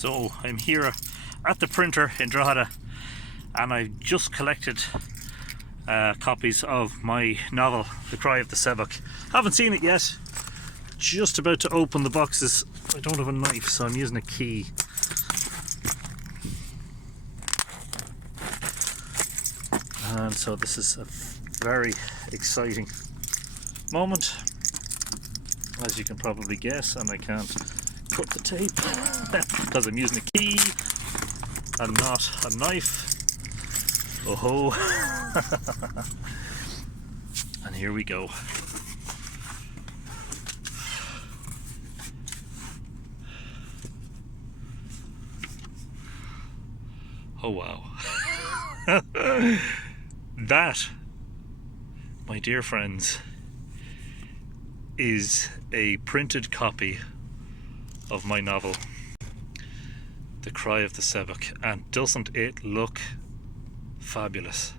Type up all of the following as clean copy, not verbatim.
So I'm here at the printer in Drogheda, and I've just collected copies of my novel, The Cry of the Sebac. Haven't seen it yet. Just about to open the boxes. I don't have a knife, so I'm using a key. And so this is a very exciting moment, as you can probably guess, and I can't cut the tape because I'm using a key and not a knife. Oh ho! And here we go. Oh wow. That, my dear friends, is a printed copy of my novel, The Cry of the Sebac, and doesn't it look fabulous?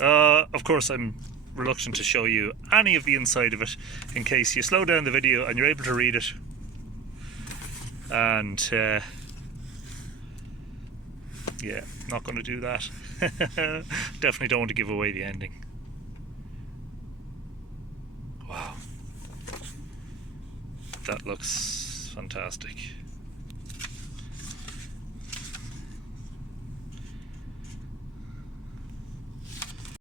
Of course I'm reluctant to show you any of the inside of it in case you slow down the video and you're able to read it, and yeah, not going to do that. Definitely don't want to give away the ending. Wow, that looks fantastic.